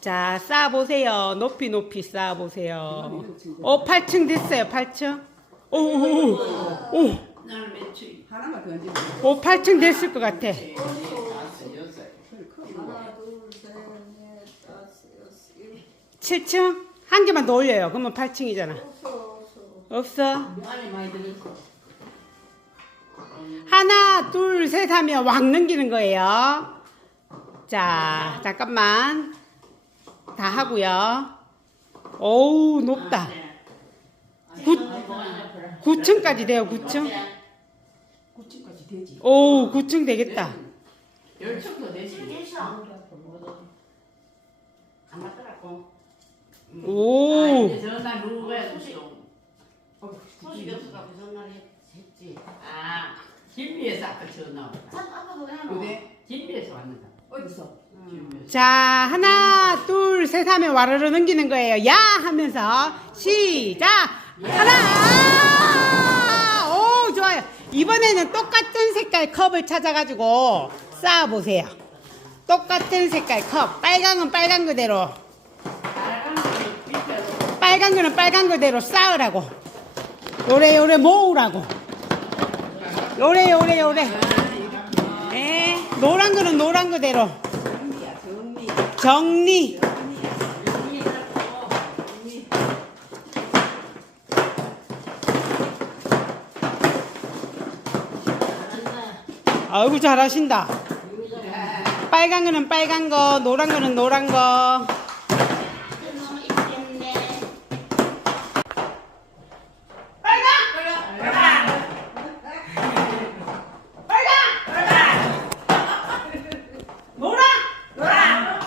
자, 쌓아보세요. 높이 높이 쌓아보세요. 오, 8층 됐어요, 8층. 오, 오, 오, 오, 나는 몇 층? 하나만 더 얹으면 오, 8층 됐을 것 같아. 네, 다섯, 여섯. 하나, 둘, 셋, 넷, 다섯, 여섯, 일곱. 7층? 한 개만 더 올려요. 그러면 8층이잖아. 없어, 없어. 하나, 둘, 셋 하면 왕 넘기는 거예요. 자, 잠깐만. 다 하고요. 오우, 높다. 굿. 9층까지 돼요, 9층. 9층까지 되지. 오, 9층 되겠다. 열층도 되지. 계셔. 안 맞더라고. 오. 아, 이제 전날 누구 해? 소식. 소식 없어서 그 전날 했지. 아, 왔다. 아까도 해. 그래? 김비에서 왔는다. 어디서? 김비에서. 자, 하나, 둘, 셋 하면 와르르 넘기는 거예요. 야! 하면서 시작! 하나! 오, 좋아요. 이번에는 똑같은 색깔 컵을 찾아가지고 쌓아보세요. 똑같은 색깔 컵. 빨강은 빨간 그대로. 빨간 거 밑에로. 빨간 거는 빨간 그대로 쌓으라고. 요래, 요래 모으라고. 요래, 요래, 요래. 예, 노란 거는 노란 정리. 정리. 아이고 잘하신다. 빨간 거는 빨간 거, 노란 거는 노란 거. 노란, 노란,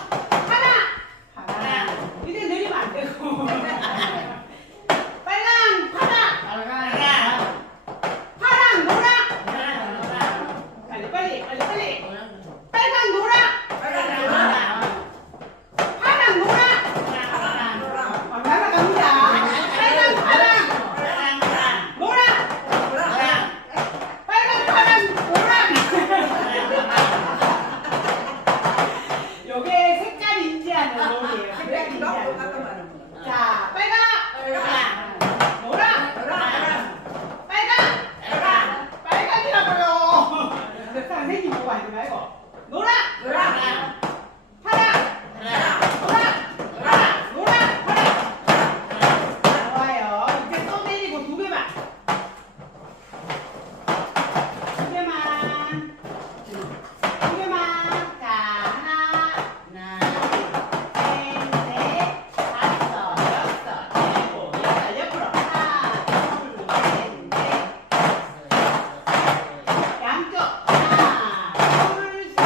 하나, 이제 내리면 안 되고. 빨강, 파랑, 파랑, 노랑. 빨리, 빨리, 빨리, 빨리. 빨강, 노랑, 파랑, 노랑. 어, 날아갑니다. 빨강, 파랑, 노랑. 빨강, 파랑, 노랑. 요게 색깔 인지하는 놈이에요. 색깔 인지하는 놈. 자, 빨강, 노랑, 빨강, 빨강이라고요. 하지 말고. 노랑, 파랑, 노랑, 노랑, 파랑. 좋아요. 이제 또 내리고 두 개만. 두 개만. 두 개만. 자, 하나, 셋, 넷, 다섯, 여섯, 일곱, 여덟, 옆으로. 하나, 둘, 셋, 넷. 양쪽. 하나, 둘, 셋,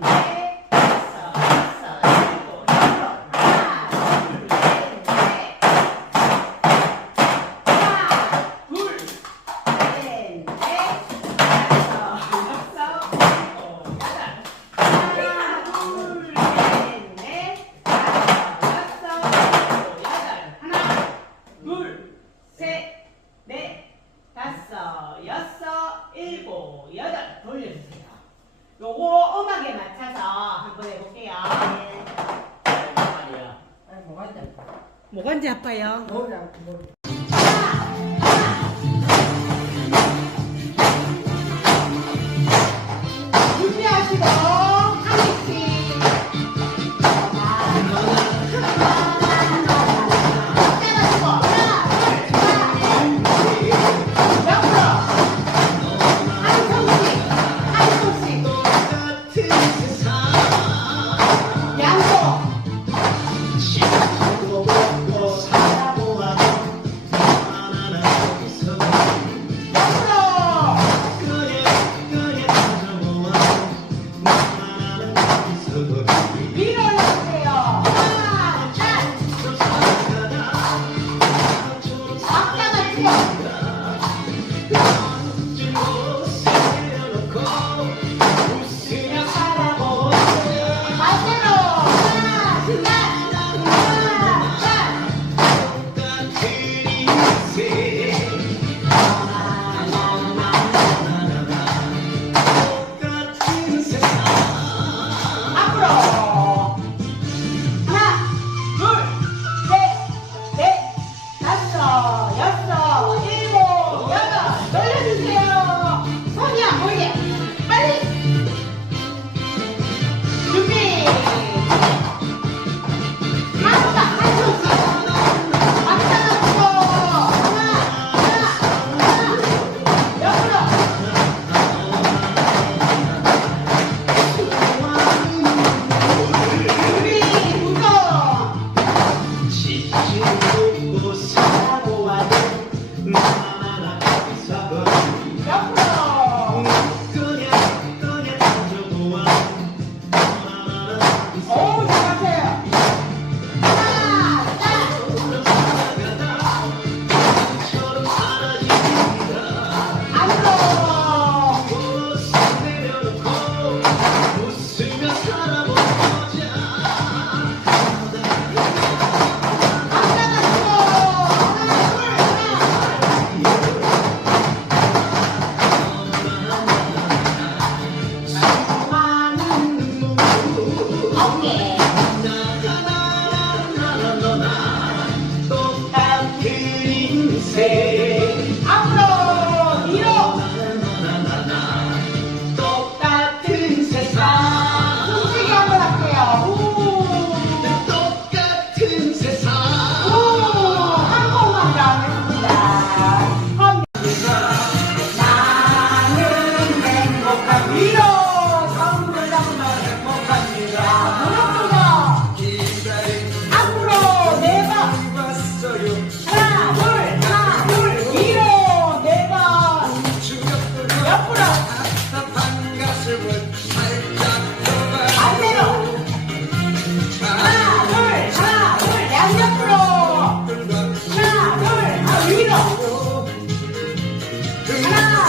넷, 다섯, 여섯, 일곱, 옆으로. 하나, 둘, 셋, 넷. 하나, 둘, 셋, 넷, 다섯, 여섯, 일곱, 여덟. 하나, 둘, 셋, 넷, 다섯, 여섯, 일곱, 여덟. 하나, 둘, 셋, 넷, 다섯, 여섯, 일곱, 여덟. 돌려주세요. 요거 음악에 맞춰서 한번 해볼게요. 뭐가인지 아파요? 준비하시고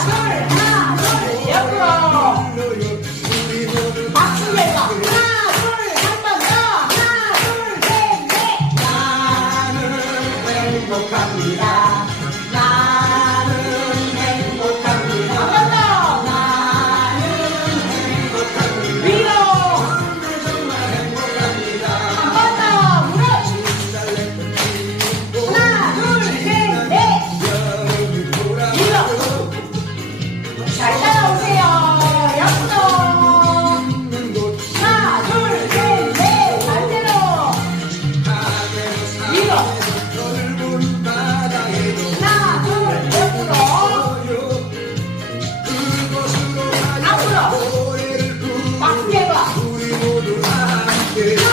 Turn it get it.